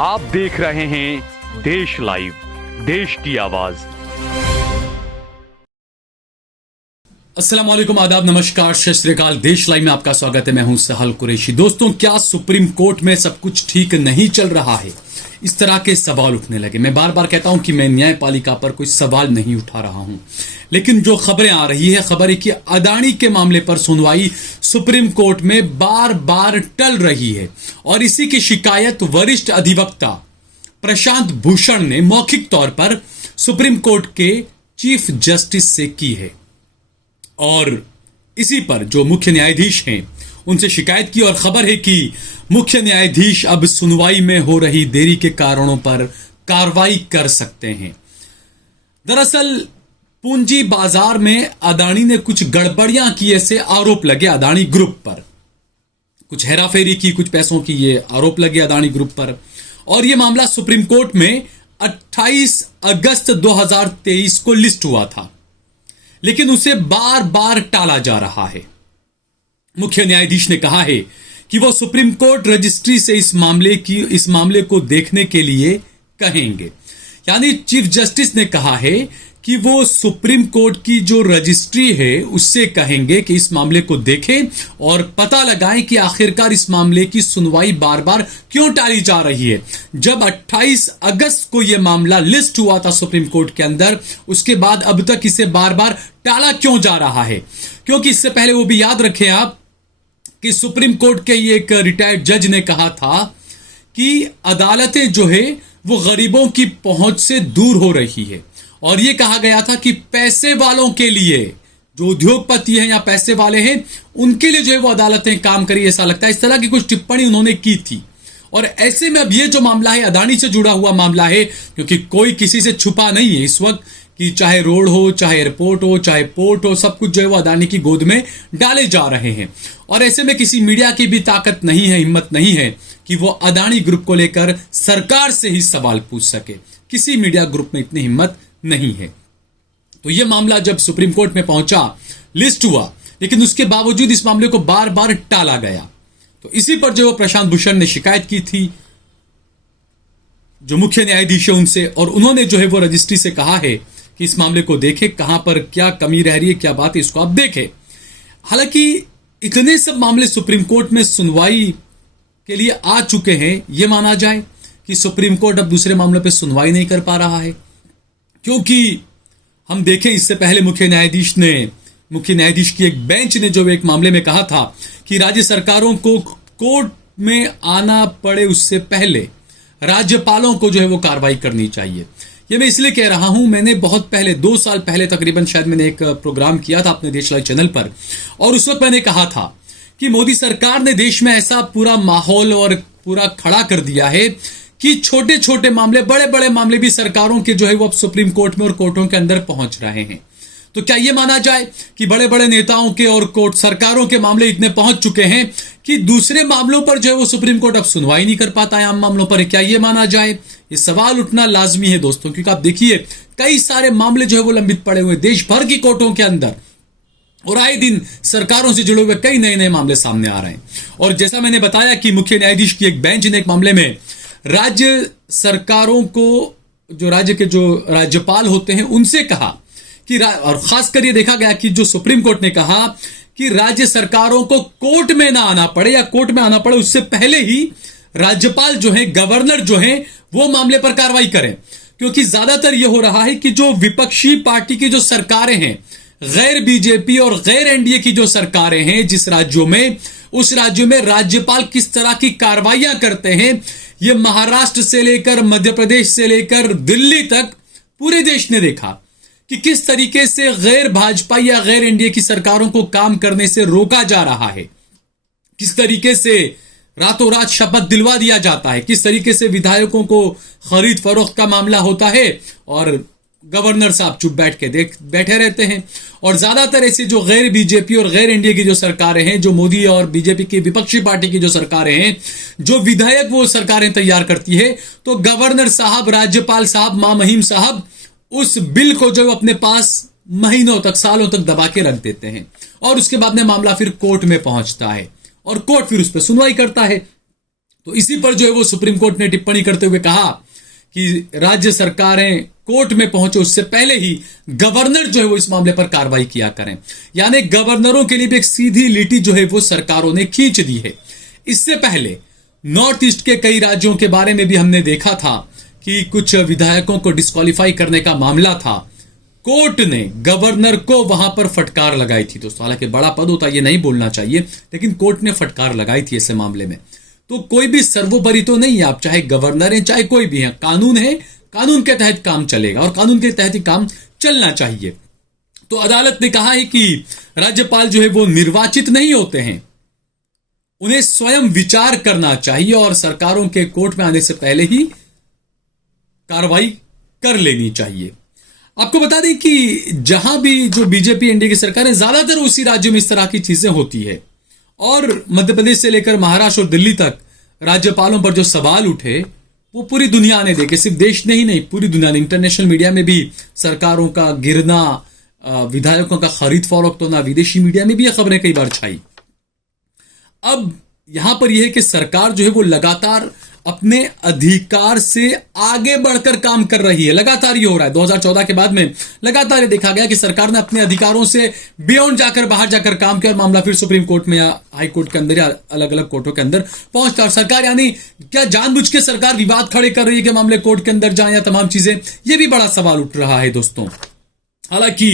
आप देख रहे हैं देश लाइव, देश की आवाज। अस्सलाम वालेकुम, आदाब, नमस्कार, सत श्री अकाल। देश लाइव में आपका स्वागत है। मैं हूं सहल कुरैशी। दोस्तों, क्या सुप्रीम कोर्ट में सब कुछ ठीक नहीं चल रहा है? इस तरह के सवाल उठने लगे। मैं बार बार कहता हूं कि मैं न्यायपालिका पर कोई सवाल नहीं उठा रहा हूं, लेकिन जो खबरें आ रही है, खबर है कि अदानी के मामले पर सुनवाई सुप्रीम कोर्ट में बार बार टल रही है और इसी की शिकायत वरिष्ठ अधिवक्ता प्रशांत भूषण ने मौखिक तौर पर सुप्रीम कोर्ट के चीफ जस्टिस से की है और इसी पर जो मुख्य न्यायाधीश हैं उनसे शिकायत की। और खबर है कि मुख्य न्यायाधीश अब सुनवाई में हो रही देरी के कारणों पर कार्रवाई कर सकते हैं। दरअसल पूंजी बाजार में अदानी ने कुछ गड़बड़ियां की, ऐसे आरोप लगे अदानी ग्रुप पर। कुछ हेराफेरी की, कुछ पैसों की ये आरोप लगे अदानी ग्रुप पर। और यह मामला सुप्रीम कोर्ट में 28 अगस्त 2023 को लिस्ट हुआ था, लेकिन उसे बार बार टाला जा रहा है। मुख्य न्यायाधीश ने कहा है कि वो सुप्रीम कोर्ट रजिस्ट्री से इस मामले को देखने के लिए कहेंगे। यानी चीफ जस्टिस ने कहा है कि वो सुप्रीम कोर्ट की जो रजिस्ट्री है उससे कहेंगे कि इस मामले को देखें और पता लगाएं कि आखिरकार इस मामले की सुनवाई बार बार क्यों टाली जा रही है। जब 28 अगस्त को यह मामला लिस्ट हुआ था सुप्रीम कोर्ट के अंदर, उसके बाद अब तक इसे बार बार टाला क्यों जा रहा है? क्योंकि इससे पहले वो भी याद रखें आप कि सुप्रीम कोर्ट के ही एक रिटायर्ड जज ने कहा था कि अदालतें जो है वो गरीबों की पहुंच से दूर हो रही है। और यह कहा गया था कि पैसे वालों के लिए, जो उद्योगपति हैं या पैसे वाले हैं, उनके लिए जो है वो अदालतें काम करी, ऐसा लगता है। इस तरह की कुछ टिप्पणी उन्होंने की थी। और ऐसे में अब ये जो मामला है अदानी से जुड़ा हुआ मामला है, क्योंकि कोई किसी से छुपा नहीं है इस वक्त कि चाहे रोड हो, चाहे एयरपोर्ट हो, चाहे पोर्ट हो, सब कुछ जो है वो अदानी की गोद में डाले जा रहे हैं। और ऐसे में किसी मीडिया की भी ताकत नहीं है, हिम्मत नहीं है कि वो अदानी ग्रुप को लेकर सरकार से ही सवाल पूछ सके। किसी मीडिया ग्रुप में इतनी हिम्मत नहीं है। तो यह मामला जब सुप्रीम कोर्ट में पहुंचा, लिस्ट हुआ, लेकिन उसके बावजूद इस मामले को बार बार टाला गया। तो इसी पर जो प्रशांत भूषण ने शिकायत की थी जो मुख्य न्यायाधीश है उनसे, और उन्होंने जो है वो रजिस्ट्री से कहा है कि इस मामले को देखें, कहां पर क्या कमी रह रही है, क्या बात है, इसको आप देखें। हालांकि इतने सब मामले सुप्रीम कोर्ट में सुनवाई के लिए आ चुके हैं, यह माना जाए कि सुप्रीम कोर्ट अब दूसरे मामलों पर सुनवाई नहीं कर पा रहा है। क्योंकि हम देखें, इससे पहले मुख्य न्यायाधीश की एक बेंच ने जो एक मामले में कहा था कि राज्य सरकारों को कोर्ट में आना पड़े उससे पहले राज्यपालों को जो है वो कार्रवाई करनी चाहिए। ये मैं इसलिए कह रहा हूं, मैंने बहुत पहले, 2 साल पहले तकरीबन शायद, मैंने एक प्रोग्राम किया था अपने देश लाइव चैनल पर, और उस वक्त मैंने कहा था कि मोदी सरकार ने देश में ऐसा पूरा माहौल और पूरा खड़ा कर दिया है कि छोटे छोटे मामले, बड़े बड़े मामले भी सरकारों के जो है वो अब सुप्रीम कोर्ट में और कोर्टों के अंदर पहुंच रहे हैं। तो क्या यह माना जाए कि बड़े बड़े नेताओं के और कोर्ट सरकारों के मामले इतने पहुंच चुके हैं कि दूसरे मामलों पर जो है वो सुप्रीम कोर्ट अब सुनवाई नहीं कर पाता है, आम मामलों पर? क्या यह माना जाए? ये सवाल उठना लाजमी है दोस्तों, क्योंकि आप देखिए कई सारे मामले जो है वो लंबित पड़े हुए देश भर की कोर्टों के अंदर, और आए दिन सरकारों से जुड़े हुए कई नए नए मामले सामने आ रहे हैं। और जैसा मैंने बताया कि मुख्य न्यायाधीश की एक बेंच ने एक मामले में राज्य सरकारों को, जो राज्य के जो राज्यपाल होते हैं, उनसे कहा कि, और खासकर ये देखा गया कि जो सुप्रीम कोर्ट ने कहा कि राज्य सरकारों को कोर्ट में ना आना पड़े, या कोर्ट में आना पड़े उससे पहले ही राज्यपाल जो है, गवर्नर जो है, वो मामले पर कार्रवाई करें। क्योंकि ज्यादातर यह हो रहा है कि जो विपक्षी पार्टी की जो सरकारें हैं, गैर बीजेपी और गैर एनडीए की जो सरकारें हैं जिस राज्यों में, उस राज्यों में राज्यपाल किस तरह की कार्रवाइयां करते हैं, ये महाराष्ट्र से लेकर मध्य प्रदेश से लेकर दिल्ली तक पूरे देश ने देखा कि किस तरीके से गैर भाजपा या गैर एनडीए की सरकारों को काम करने से रोका जा रहा है, किस तरीके से रातों रात शपथ दिलवा दिया जाता है, किस तरीके से विधायकों को खरीद फरोख्त का मामला होता है और गवर्नर साहब चुप बैठे रहते हैं। और ज्यादातर ऐसी जो गैर बीजेपी और गैर एनडीए की जो सरकारें हैं, जो मोदी और बीजेपी की विपक्षी पार्टी की जो सरकारें हैं, जो विधायक वो सरकारें तैयार करती है, तो गवर्नर साहब, राज्यपाल साहब, मामहिम साहब उस बिल को जो अपने पास महीनों तक, सालों तक दबा के रख देते हैं, और उसके बाद में मामला फिर कोर्ट में पहुंचता है और कोर्ट फिर उस पर सुनवाई करता है। तो इसी पर जो है वो सुप्रीम कोर्ट ने टिप्पणी करते हुए कहा कि राज्य सरकारें कोर्ट में पहुंचे उससे पहले ही गवर्नर जो है वो इस मामले पर कार्रवाई किया करें। यानी गवर्नरों के लिए भी एक सीधी लीटी जो है वो सरकारों ने खींच दी है। इससे पहले नॉर्थ ईस्ट के कई राज्यों के बारे में भी हमने देखा था कि कुछ विधायकों को डिस्क्वालीफाई करने का मामला था। कोर्ट ने गवर्नर को वहां पर फटकार लगाई थी दोस्तों। हालांकि बड़ा पद होता ये नहीं बोलना चाहिए, लेकिन कोर्ट ने फटकार लगाई थी ऐसे मामले में। तो कोई भी सर्वोपरि तो नहीं है, आप चाहे गवर्नर हैं चाहे कोई भी है, कानून है, कानून के तहत काम चलेगा और कानून के तहत ही काम चलना चाहिए। तो अदालत ने कहा है कि राज्यपाल जो है वो निर्वाचित नहीं होते हैं, उन्हें स्वयं विचार करना चाहिए और सरकारों के कोर्ट में आने से पहले ही कार्रवाई कर लेनी चाहिए। आपको बता दें कि जहां भी जो बीजेपी एनडीए की सरकार है, ज्यादातर उसी राज्यों में इस तरह की चीजें होती है। और मध्य प्रदेश से लेकर महाराष्ट्र और दिल्ली तक राज्यपालों पर जो सवाल उठे वो पूरी दुनिया ने देखे, सिर्फ देश ने ही नहीं, पूरी दुनिया ने, इंटरनेशनल मीडिया में भी सरकारों का गिरना, विधायकों का खरीद फरोख्त होना, विदेशी मीडिया में भी यह खबरें कई बार छाई। अब यहां पर यह है कि सरकार जो है वो लगातार अपने अधिकार से आगे बढ़कर काम कर रही है। लगातार ये हो रहा है। 2014 के बाद में लगातार ये देखा गया कि सरकार ने अपने अधिकारों से बियॉन्ड जाकर, बाहर जाकर काम किया और मामला फिर सुप्रीम कोर्ट में या हाई कोर्ट के अंदर या अलग अलग कोर्टों के अंदर पहुंचता। और सरकार यानी क्या जानबूझ के सरकार विवाद खड़े कर रही है कि मामले कोर्ट के अंदर जाए या तमाम चीजें, ये भी बड़ा सवाल उठ रहा है दोस्तों। हालांकि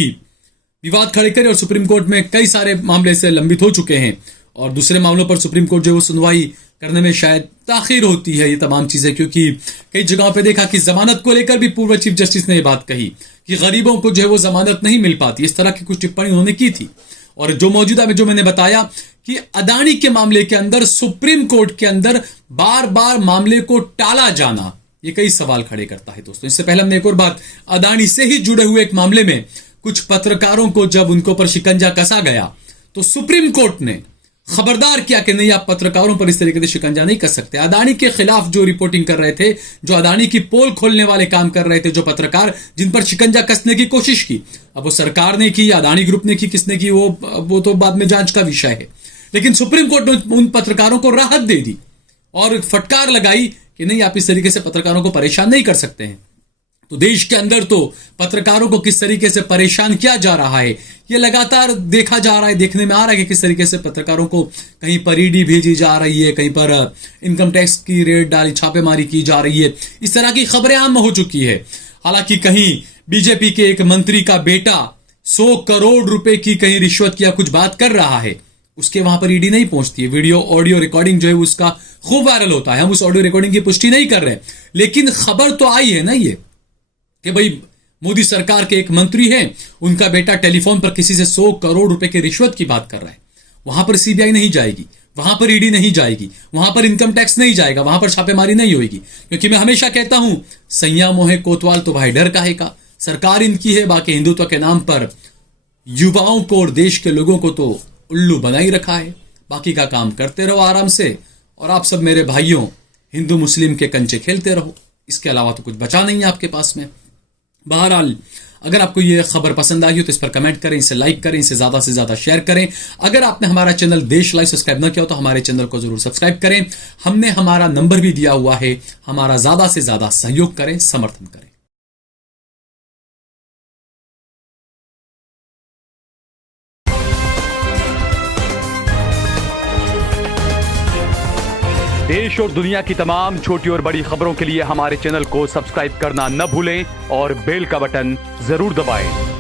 विवाद खड़े करे और सुप्रीम कोर्ट में कई सारे मामले से लंबित हो चुके हैं और दूसरे मामलों पर सुप्रीम कोर्ट जो है वो सुनवाई करने में शायद ताखिर होती है, ये तमाम चीजें। क्योंकि कई जगहों पे देखा कि जमानत को लेकर भी पूर्व चीफ जस्टिस ने यह बात कही कि गरीबों को जो है वो जमानत नहीं मिल पाती। इस तरह की कुछ टिप्पणी उन्होंने की थी। और जो मौजूदा में जो मैंने बताया कि अदानी के मामले के अंदर सुप्रीम कोर्ट के अंदर बार बार मामले को टाला जाना, ये कई सवाल खड़े करता है दोस्तों। इससे पहले हमने एक और बात, अदानी से ही जुड़े हुए एक मामले में कुछ पत्रकारों को जब उनके ऊपर शिकंजा कसा गया तो सुप्रीम कोर्ट ने खबरदार किया कि नहीं, आप पत्रकारों पर इस तरीके से शिकंजा नहीं कर सकते। अदानी के खिलाफ जो रिपोर्टिंग कर रहे थे, जो अदानी की पोल खोलने वाले काम कर रहे थे, जो पत्रकार जिन पर शिकंजा कसने की कोशिश की, अब वो सरकार ने की, अदानी ग्रुप ने की, किसने की, वो तो बाद में जांच का विषय है। लेकिन सुप्रीम कोर्ट ने उन पत्रकारों को राहत दे दी और फटकार लगाई कि नहीं, आप इस तरीके से पत्रकारों को परेशान नहीं कर सकते हैं। तो देश के अंदर तो पत्रकारों को किस तरीके से परेशान किया जा रहा है, ये लगातार देखा जा रहा है, देखने में आ रहा है कि किस तरीके से पत्रकारों को कहीं पर ईडी भेजी जा रही है, कहीं पर इनकम टैक्स की रेड डाली, छापेमारी की जा रही है। इस तरह की खबरें आम हो चुकी है। हालांकि कहीं बीजेपी के एक मंत्री का बेटा 100 करोड़ रुपए की कहीं रिश्वत की कुछ बात कर रहा है, उसके वहां पर ईडी नहीं पहुंचती है। वीडियो ऑडियो रिकॉर्डिंग जो है उसका खूब वायरल होता है। हम उस ऑडियो रिकॉर्डिंग की पुष्टि नहीं कर रहे, लेकिन खबर तो आई है ना ये कि भाई मोदी सरकार के एक मंत्री हैं, उनका बेटा टेलीफोन पर किसी से 100 करोड़ रुपए की रिश्वत की बात कर रहा है। वहां पर सीबीआई नहीं जाएगी, वहां पर ईडी नहीं जाएगी, वहां पर इनकम टैक्स नहीं जाएगा, वहां पर छापेमारी नहीं होगी। क्योंकि मैं हमेशा कहता हूं, सैया मोहे कोतवाल तो भाई डर काहे का। सरकार इनकी है, बाकी हिंदुत्व के नाम पर युवाओं को और देश के लोगों को तो उल्लू बना ही रखा है। बाकी का काम करते रहो आराम से, और आप सब मेरे भाइयों हिंदू मुस्लिम के कंचे खेलते रहो। इसके अलावा तो कुछ बचा नहीं है आपके पास में। बहरहाल, अगर आपको ये खबर पसंद आई हो तो इस पर कमेंट करें, इसे लाइक करें, इसे ज्यादा से ज्यादा शेयर करें। अगर आपने हमारा चैनल देश लाइव सब्सक्राइब न किया हो तो हमारे चैनल को जरूर सब्सक्राइब करें। हमने हमारा नंबर भी दिया हुआ है, हमारा ज्यादा से ज्यादा सहयोग करें, समर्थन करें। देश और दुनिया की तमाम छोटी और बड़ी खबरों के लिए हमारे चैनल को सब्सक्राइब करना न भूलें और बेल का बटन जरूर दबाएं।